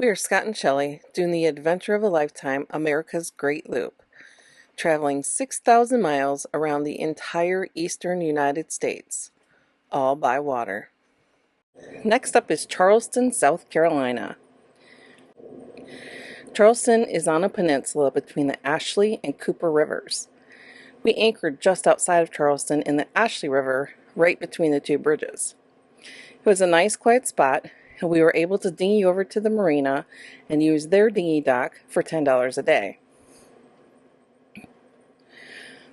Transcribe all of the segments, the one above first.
We are Scott and Shelley doing the adventure of a lifetime, America's Great Loop, traveling 6,000 miles around the entire eastern United States, all by water. Next up is Charleston, South Carolina. Charleston is on a peninsula between the Ashley and Cooper rivers. We anchored just outside of Charleston in the Ashley River, right between the two bridges. It was a nice quiet spot, and we were able to dinghy over to the marina and use their dinghy dock for $10 a day.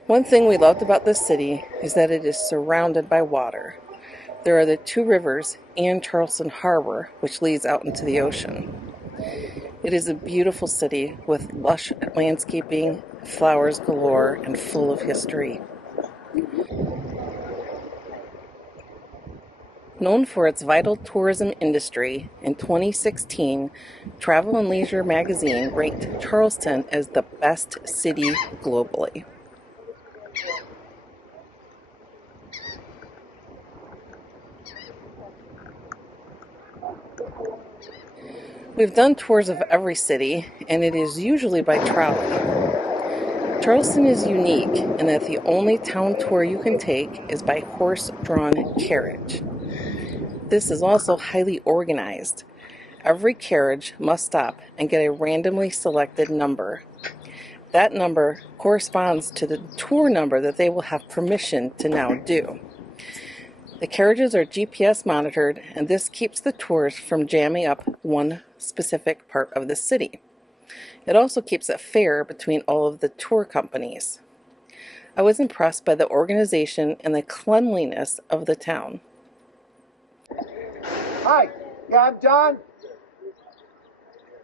One thing we loved about this city is that it is surrounded by water. There are the two rivers and Charleston Harbor, which leads out into the ocean. It is a beautiful city with lush landscaping, flowers galore, and full of history. Known for its vital tourism industry, in 2016, Travel and Leisure magazine ranked Charleston as the best city globally. We've done tours of every city, and it is usually by trolley. Charleston is unique in that the only town tour you can take is by horse-drawn carriage. This is also highly organized. Every carriage must stop and get a randomly selected number. That number corresponds to the tour number that they will have permission to now do. The carriages are GPS monitored, and this keeps the tours from jamming up one specific part of the city. It also keeps it fair between all of the tour companies. I was impressed by the organization and the cleanliness of the town. Hi, yeah, I'm Don.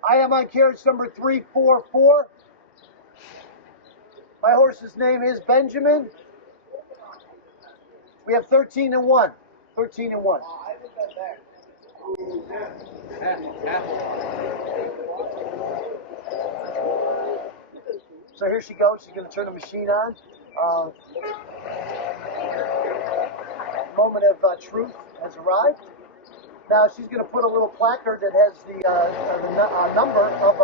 I am on carriage number 344. My horse's name is Benjamin. We have 13 and 1. 13 and 1. So here she goes. She's going to turn the machine on. Moment of truth has arrived. Now she's going to put a little placard that has the number of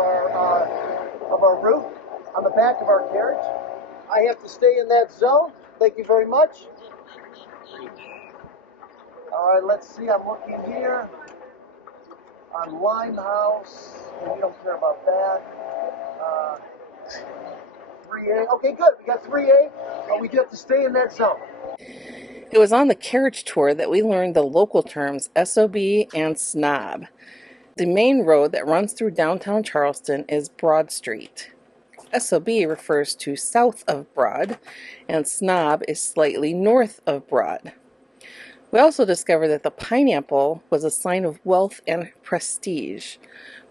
our route on the back of our carriage. I have to stay in that zone. Thank you very much. All right, let's see. I'm looking here on Limehouse. We don't care about that. 3A. Okay, good. We got 3A, but we do have to stay in that zone. It was on the carriage tour that we learned the local terms SOB and SNOB. The main road that runs through downtown Charleston is Broad Street. SOB refers to south of Broad, and SNOB is slightly north of Broad. We also discovered that the pineapple was a sign of wealth and prestige,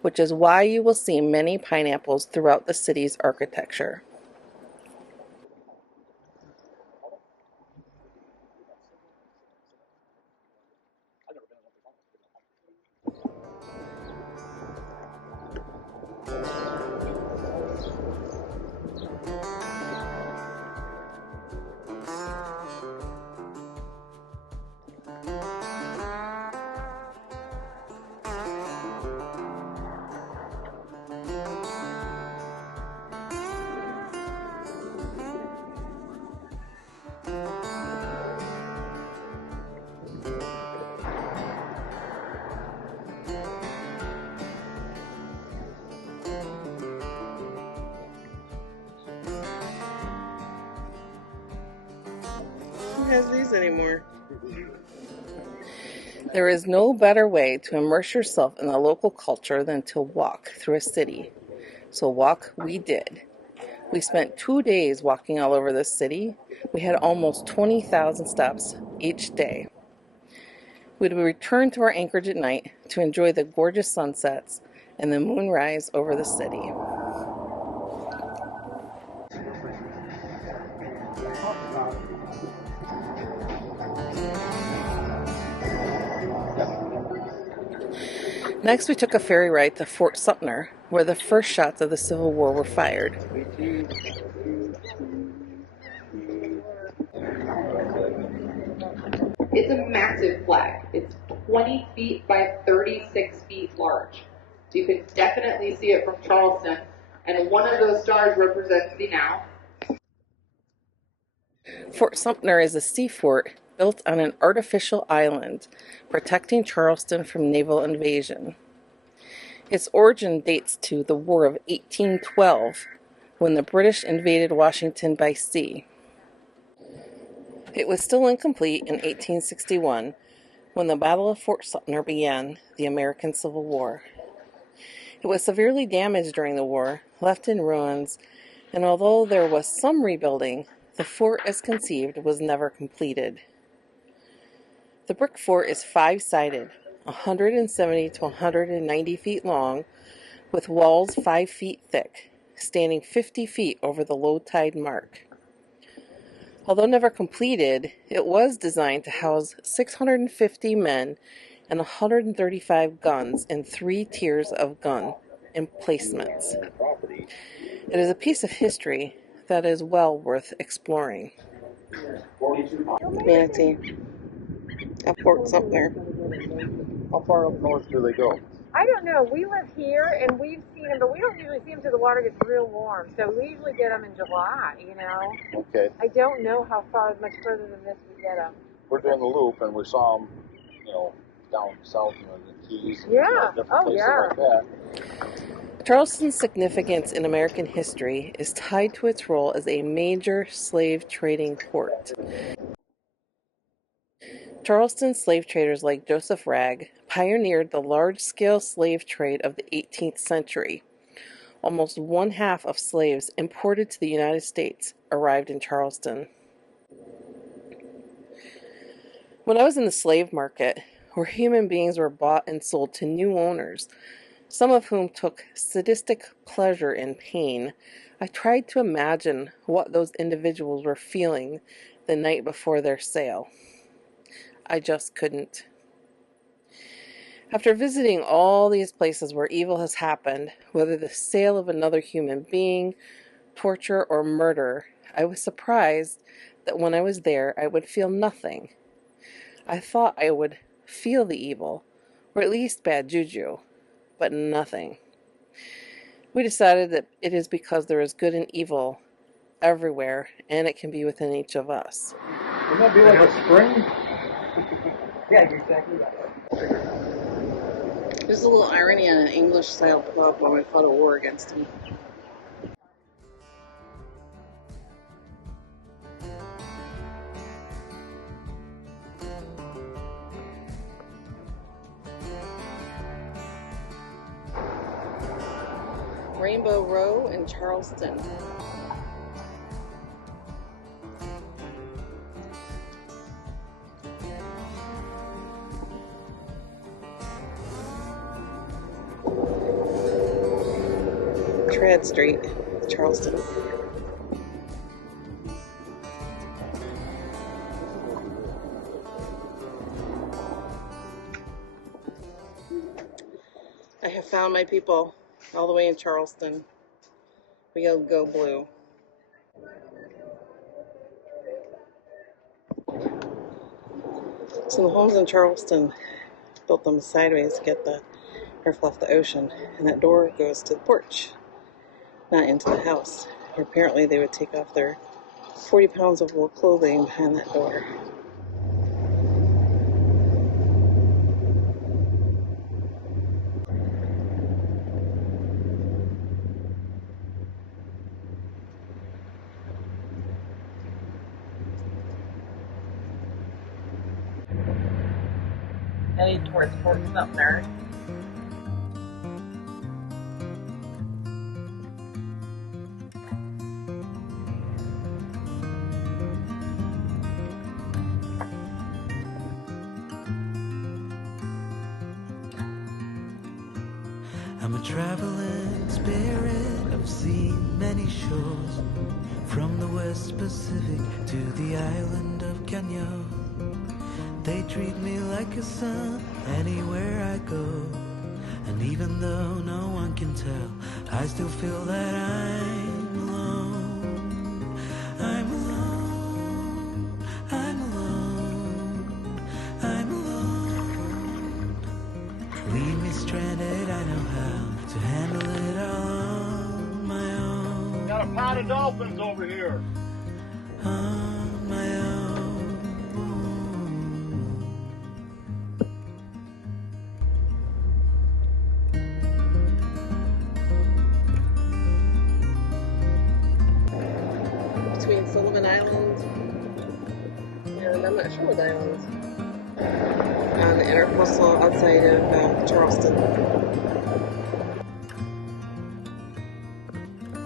which is why you will see many pineapples throughout the city's architecture. Who has these anymore? There is no better way to immerse yourself in the local culture than to walk through a city. So walk we did. We spent 2 days walking all over the city. We had almost 20,000 steps each day. We would return to our anchorage at night to enjoy the gorgeous sunsets and the moonrise over the city. Next, we took a ferry ride to Fort Sumter, where the first shots of the Civil War were fired. It's a massive flag. It's 20 feet by 36 feet large. You can definitely see it from Charleston, and one of those stars represents the now. Fort Sumter is a sea fort built on an artificial island, protecting Charleston from naval invasion. Its origin dates to the War of 1812, when the British invaded Washington by sea. It was still incomplete in 1861, when the Battle of Fort Sumter began the American Civil War. It was severely damaged during the war, left in ruins, and although there was some rebuilding, the fort as conceived was never completed. The brick fort is 5-sided, 170 to 190 feet long, with walls 5 feet thick, standing 50 feet over the low tide mark. Although never completed, it was designed to house 650 men and 135 guns in 3 tiers of gun emplacements. It is a piece of history that is well worth exploring. Manatee at Fort Sumter. How far up north do they go? I don't know. We live here and we've seen them, but we don't usually see them till the water gets real warm. So we usually get them in July, you know. Okay. I don't know how far, much further than this we get them. We're doing the loop and we saw them, you know, down south in the Keys and Yeah. different places like that. Charleston's significance in American history is tied to its role as a major slave trading port. Charleston slave traders like Joseph Ragg pioneered the large-scale slave trade of the 18th century. Almost 1/2 of slaves imported to the United States arrived in Charleston. When I was in the slave market, where human beings were bought and sold to new owners, some of whom took sadistic pleasure in pain, I tried to imagine what those individuals were feeling the night before their sale. I just couldn't. After visiting all these places where evil has happened, whether the sale of another human being, torture, or murder, I was surprised that when I was there, I would feel nothing. I thought I would feel the evil, or at least bad juju, but nothing. We decided that it is because there is good and evil everywhere, and it can be within each of us. Wouldn't that be like a spring? Yeah, you're exactly right. There's a little irony on an English-style pub when we fought a war against him. Rainbow Row in Charleston. Trad Street, Charleston. I have found my people all the way in Charleston. We'll go blue. So the homes in Charleston built them sideways to get the earth off the ocean, and that door goes to the porch, not into the house. Or apparently they would take off their 40 pounds of wool clothing behind that door. Heading towards Fort Sumter. I'm a traveling spirit, I've seen many shores, from the West Pacific to the island of Kenya. They treat me like a son anywhere I go, and even though no one can tell, I still feel that I'm alone. I'm alone, I'm alone, I'm alone. Leave me stranded, I know how to handle it all on my own. Got a pot of dolphins over here. On my own. Between Sullivan Island and I'm not sure what island. On the intercoastal outside of Charleston.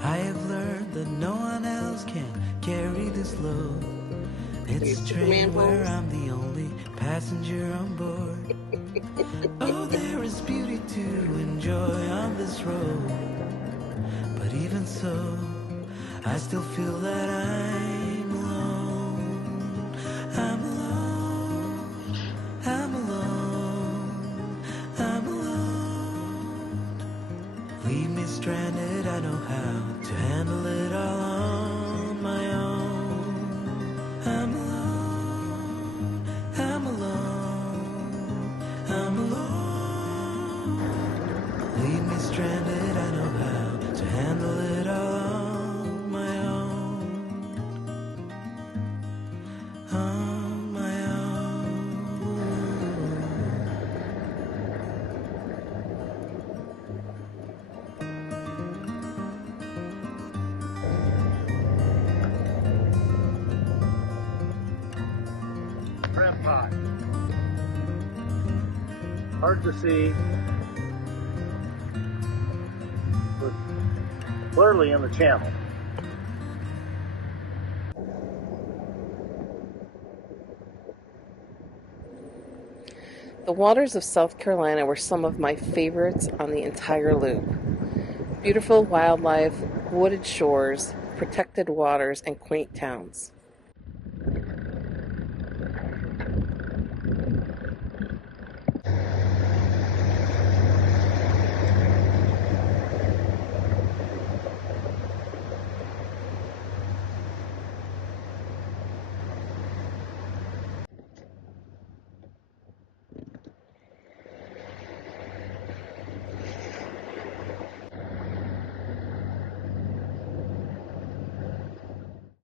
I have learned that no one else can carry this load. It's a train where I'm the only passenger on board. Oh, there is beauty to enjoy on this road. But even so, I still feel that I'm alone. I'm alone. I'm alone. I'm alone. Leave me stranded, I know how to handle it all on my own. I'm alone. I'm alone. I'm alone. Leave me stranded, I know how to handle it all on my own. On my own. Crab pot. Hard to see, but clearly in the channel. The waters of South Carolina were some of my favorites on the entire loop. Beautiful wildlife, wooded shores, protected waters, and quaint towns.